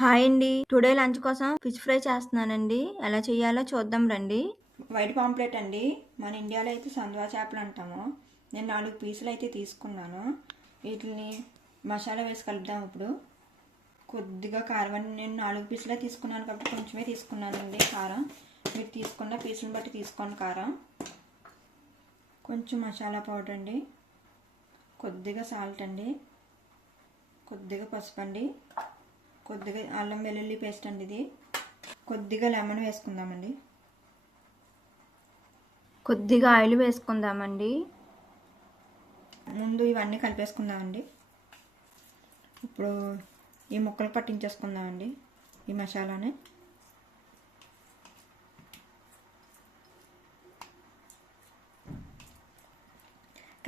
Hi అండి. Today lunch కోసం fish fry చేస్తున్నానండి. ఎలా చేయాలో చూద్దాం రండి. వైట్ పాంప్లెట్ అండి. మన ఇండియాలో అయితే సందువా చేపలు అంటాము. నేను 4 పీసులు అయితే తీసుకున్నాను. వీటిని మసాలా వేసి కలుపుదాం. ఇప్పుడు కొద్దిగా కారం, నేను 4 పీసులే తీసుకున్నాను కాబట్టి కొంచెమే తీసుకున్నానండి కారం. మీరు తీసుకున్న పీసులను బట్టి తీసుకోండి కారం. కొంచెం మసాలా పౌడర్ అండి, కొద్దిగా సాల్ట్ అండి, కొద్దిగా పసుపు అండి, కొద్దిగా అల్లం వెల్లుల్లి పేస్ట్ అండి, ఇది కొద్దిగా లెమన్ వేసుకుందామండి, కొద్దిగా ఆయిల్ వేసుకుందామండి. ముందు ఇవన్నీ కలిపేసుకుందామండి. ఇప్పుడు ఈ ముక్కలు పట్టించేసుకుందామండి ఈ మసాలాని.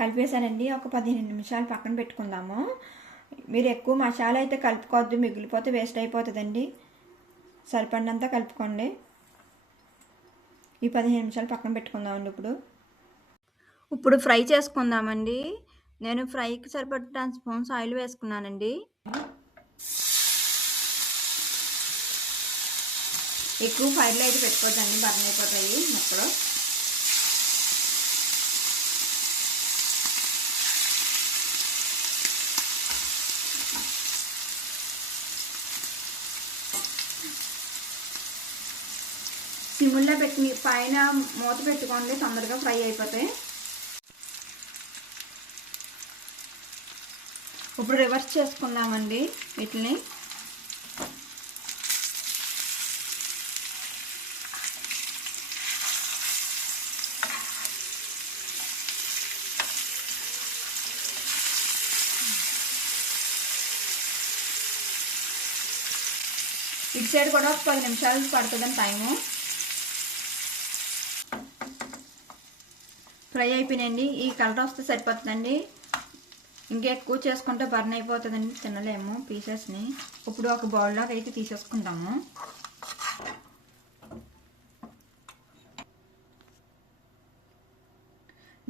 కలిపేసానండి. ఒక 15 నిమిషాలు పక్కన పెట్టుకుందాము. మీరు ఎక్కువ మసాలా అయితే కలుపుకోవద్దు, మిగిలిపోతే వేస్ట్ అయిపోతుందండి. సరిపడినంత కలుపుకోండి. ఈ 15 నిమిషాలు పక్కన పెట్టుకుందామండి. ఇప్పుడు ఫ్రై చేసుకుందామండి. నేను ఫ్రైకి సరిపడ 10 స్పూన్స్ ఆయిల్ వేసుకున్నానండి. ఎక్కువ ఫైర్లో అయితే పెట్టుకోవద్దండి, బర్న్ అయిపోతాయి మొక్కలు. సిమ్లో పెట్టి పైన మూత పెట్టుకోండి, తొందరగా ఫ్రై అయిపోతాయి. ఇప్పుడు రివర్స్ చేసుకుందామండి వీటిని. ఇటు సైడ్ కూడా ఒక 10 నిమిషాలు పడుతుందని టైము. ఫ్రై అయిపోయినాయండి. ఈ కలర్ వస్తే సరిపోతుందండి. ఇంకా ఎక్కువ చేసుకుంటే బర్న్ అయిపోతుందండి, తినలేము పీసెస్ని. ఇప్పుడు ఒక బౌల్లోకి అయితే తీసేసుకుందాము.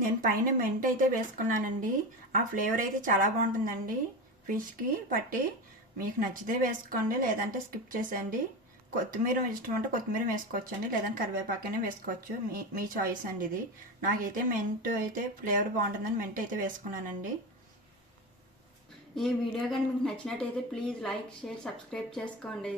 నేను పైన మెంట్ అయితే వేసుకున్నానండి. ఆ ఫ్లేవర్ అయితే చాలా బాగుంటుందండి ఫిష్కి పట్టి. మీకు నచ్చితే వేసుకోండి, లేదంటే స్కిప్ చేసేయండి. కొత్తిమీర ఇష్టం ఉంటే కొత్తిమీర వేసుకోవచ్చండి, లేదంటే కరివేపాకైనా వేసుకోవచ్చు. మీ చాయిస్ అండి ఇది. నాకైతే మెంట్ అయితే ఫ్లేవర్ బాగుంటుందని మెంట్ అయితే వేసుకున్నానండి. ఈ వీడియో కానీ మీకు నచ్చినట్టయితే ప్లీజ్ లైక్, షేర్, సబ్స్క్రైబ్ చేసుకోండి.